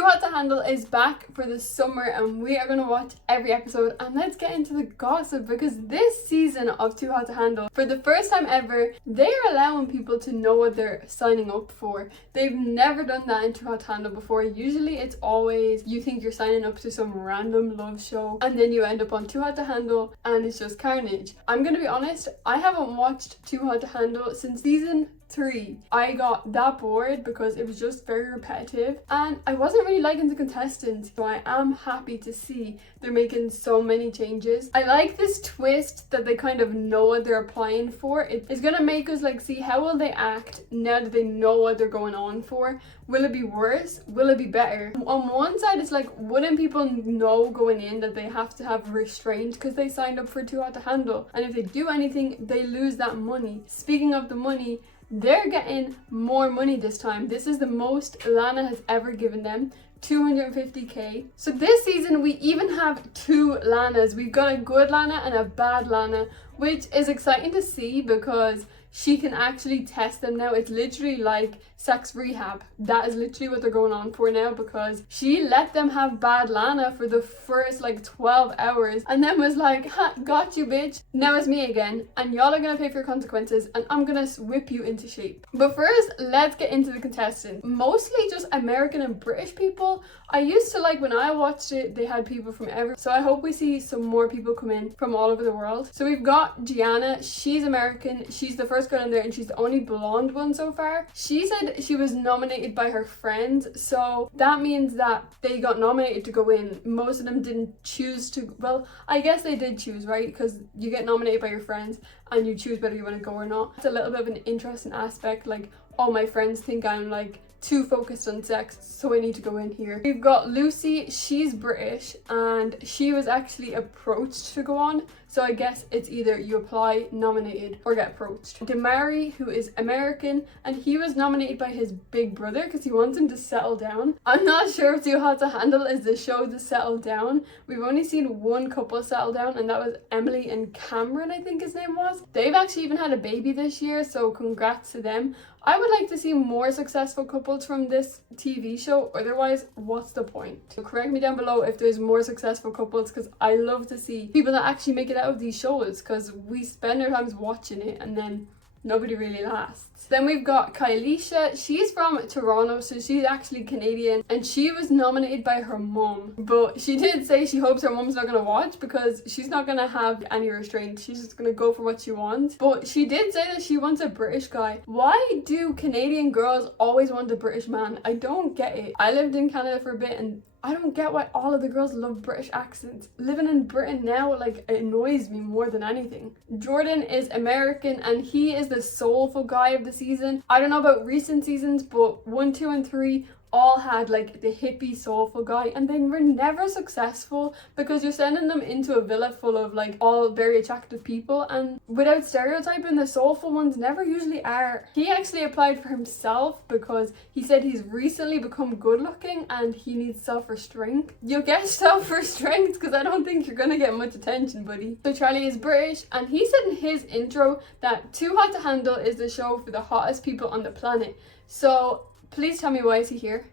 Too Hot to Handle is back for the summer and we are going to watch every episode, and let's get into the gossip because this season of Too Hot to Handle, for the first time ever, they are allowing people to know what they're signing up for. They've never done that in Too Hot to Handle before. Usually it's always you think you're signing up to some random love show and then you end up on Too Hot to Handle and it's just carnage. I'm going to be honest, I haven't watched Too Hot to Handle since season 3. I got that bored because it was just very repetitive and I wasn't really liking the contestants, so I am happy to see they're making so many changes. I like this twist that they kind of know what they're applying for. It's gonna make us like see how will they act now that they know what they're going on for. Will it be worse? Will it be better? On one side it's like, wouldn't people know going in that they have to have restraint because they signed up for Too Hot to Handle, and if they do anything they lose that money. Speaking of the money, they're getting more money this time. This is the most Lana has ever given them, 250k. So this season we even have 2 Lanas. We've got a good Lana and a bad Lana, which is exciting to see because she can actually test them now. It's literally like sex rehab. That is literally what they're going on for now, because she let them have bad Lana for the first like 12 hours and then was like, ha, got you bitch, now it's me again and y'all are gonna pay for your consequences and I'm gonna whip you into shape. But first, let's get into the contestants. Mostly just American and British people. I used to like when I watched it, they had people from everywhere, so I hope we see some more people come in from all over the world. So we've got Gianna, she's American, she's the first girl in there and she's the only blonde one so far. She said she was nominated by her friends, so that means that they got nominated to go in. Most of them didn't choose to, well, I guess they did choose, right? Because you get nominated by your friends and you choose whether you want to go or not. It's a little bit of an interesting aspect, like, oh, my friends think I'm like too focused on sex, so I need to go in here. We've got Lucy, she's British and she was actually approached to go on, so I guess it's either you apply, nominated, or get approached. Damari, who is American, and he was nominated by his big brother because he wants him to settle down. I'm not sure if Too Hot to Handle is the show to settle down. We've only seen one couple settle down and that was Emily and Cameron, I think his name was. They've actually even had a baby this year, so congrats to them. I would like to see more successful couples from this TV show, otherwise what's the point? So correct me down below if there's more successful couples, because I love to see people that actually make it out of these shows, because we spend our times watching it and then nobody really lasts. Then we've got Kylisha. She's from Toronto, so she's actually Canadian, and she was nominated by her mom, but she did say she hopes her mom's not gonna watch because she's not gonna have any restraint. She's just gonna go for what she wants. But she did say that she wants a British guy. Why do Canadian girls always want a British man? I don't get it. I lived in Canada for a bit and I don't get why all of the girls love British accents. Living in Britain now, like, it annoys me more than anything. Jordan is American and he is the soulful guy of the season. I don't know about recent seasons, but 1, 2, and 3 all had like the hippie soulful guy, and they were never successful because you're sending them into a villa full of like all very attractive people, and without stereotyping, the soulful ones never usually are. He actually applied for himself because he said he's recently become good looking and he needs self-restraint. You'll get self-restraint because I don't think you're gonna get much attention, buddy. So Charlie is British and he said in his intro that Too Hot to Handle is the show for the hottest people on the planet. So please tell me, why is he here?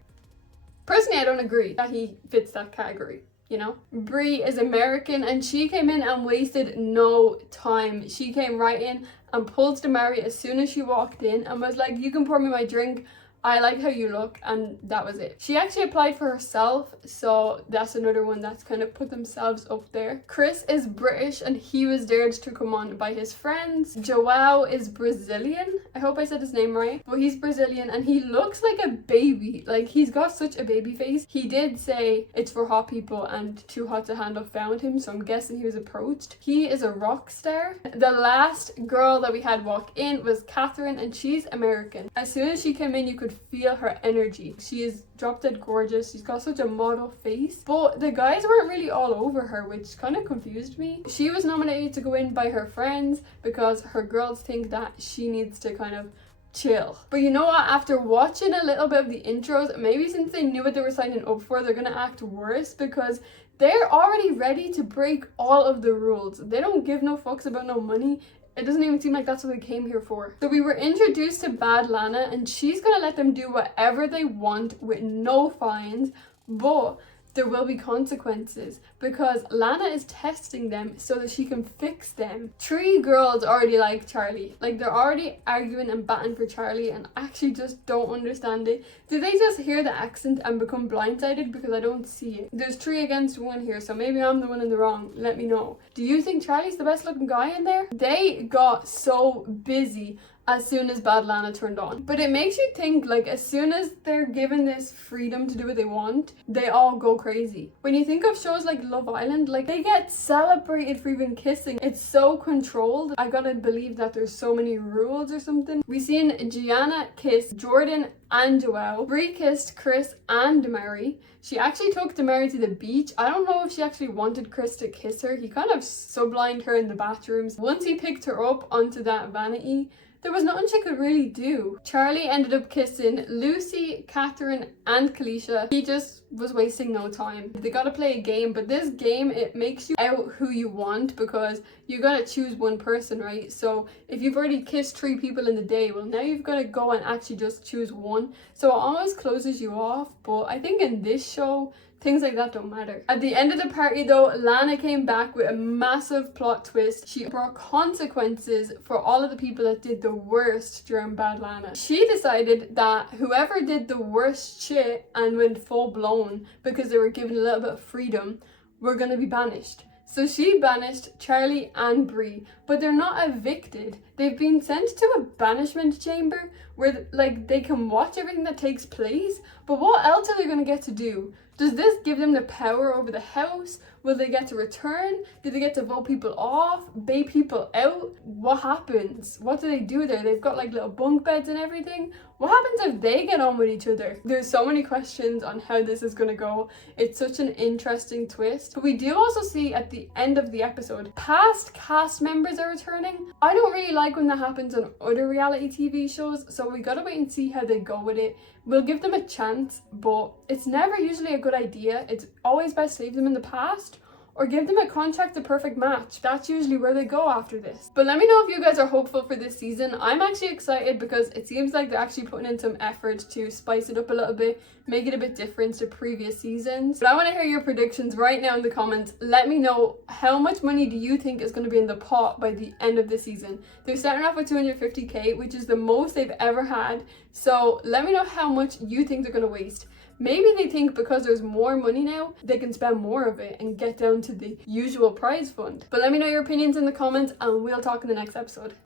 Personally, I don't agree that he fits that category, you know? Brie is American and she came in and wasted no time. She came right in and pulled Damari as soon as she walked in and was like, you can pour me my drink, I like how you look, and that was it. She actually applied for herself, so that's another one that's kind of put themselves up there. Chris is British and he was dared to come on by his friends. Joao is Brazilian, I hope I said his name right, but he's Brazilian and he looks like a baby. Like, he's got such a baby face. He did say it's for hot people and Too Hot to Handle found him, so I'm guessing he was approached. He is a rock star. The last girl that we had walk in was Catherine and she's American. As soon as she came in, you could feel her energy. She is drop dead gorgeous. She's got such a model face, but the guys weren't really all over her, which kind of confused me. She was nominated to go in by her friends because her girls think that she needs to kind of chill. But you know what, after watching a little bit of the intros, maybe since they knew what they were signing up for, they're gonna act worse because they're already ready to break all of the rules. They don't give no fucks about no money. It doesn't even seem like that's what they came here for. So we were introduced to Bad Lana and she's gonna let them do whatever they want with no fines. but there will be consequences because Lana is testing them so that she can fix them. 3 girls already like Charlie. Like, they're already arguing and batting for Charlie, and I actually just don't understand it. Did they just hear the accent and become blindsided? Because I don't see it. There's 3 against 1 here, so maybe I'm the one in the wrong. Let me know. Do you think Charlie's the best looking guy in there? They got so busy as soon as Bad Lana turned on. But it makes you think, like, as soon as they're given this freedom to do what they want, they all go crazy. When you think of shows like Love Island, like, they get celebrated for even kissing. It's so controlled. I gotta believe that there's so many rules or something. We seen Gianna kiss Jordan and Joelle. Brie kissed Chris and Mary. She actually took Mary to the beach. I don't know if she actually wanted Chris to kiss her. He kind of sublined her in the bathrooms. Once he picked her up onto that vanity, there was nothing she could really do. Charlie ended up kissing Lucy, Catherine, and Kalisha. He just was wasting no time. They gotta play a game, but this game, it makes you out who you want because you gotta choose one person, right? So if you've already kissed 3 people in the day, well, now you've gotta go and actually just choose one. So it almost closes you off, but I think in this show, things like that don't matter. At the end of the party though, Lana came back with a massive plot twist. She brought consequences for all of the people that did the worst during Bad Lana. She decided that whoever did the worst shit and went full blown because they were given a little bit of freedom were gonna be banished. So she banished Charlie and Brie, but they're not evicted. They've been sent to a banishment chamber where, like, they can watch everything that takes place, but what else are they gonna get to do? Does this give them the power over the house? Will they get to return? Do they get to vote people off? Bait people out? What happens? What do they do there? They've got like little bunk beds and everything. What happens if they get on with each other? There's so many questions on how this is going to go. It's such an interesting twist. But we do also see at the end of the episode, past cast members are returning. I don't really like when that happens on other reality TV shows, so we gotta wait and see how they go with it. We'll give them a chance, but it's never usually a good idea. It's always best to leave them in the past or give them a contract to perfect match. That's usually where they go after this. But let me know if you guys are hopeful for this season. I'm actually excited because it seems like they're actually putting in some effort to spice it up a little bit, make it a bit different to previous seasons. But I want to hear your predictions right now in the comments. Let me know, how much money do you think is going to be in the pot by the end of the season? They're starting off with 250k, which is the most they've ever had. So let me know how much you think they're going to waste. Maybe they think because there's more money now, they can spend more of it and get down to the usual prize fund. But let me know your opinions in the comments and we'll talk in the next episode.